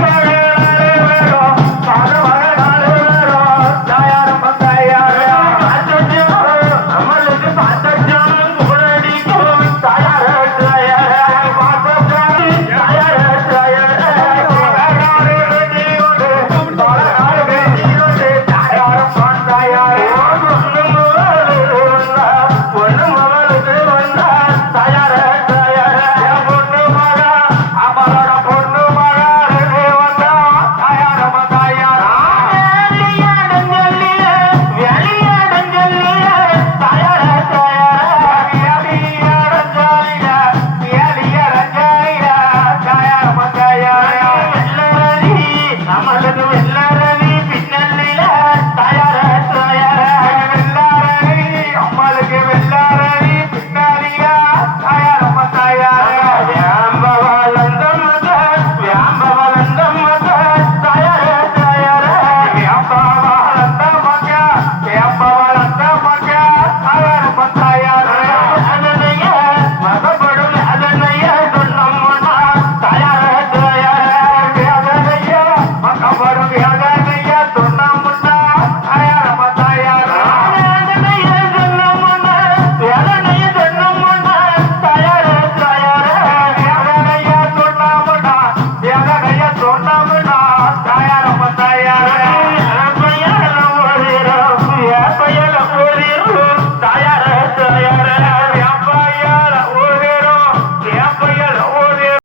Bye. Obrigado.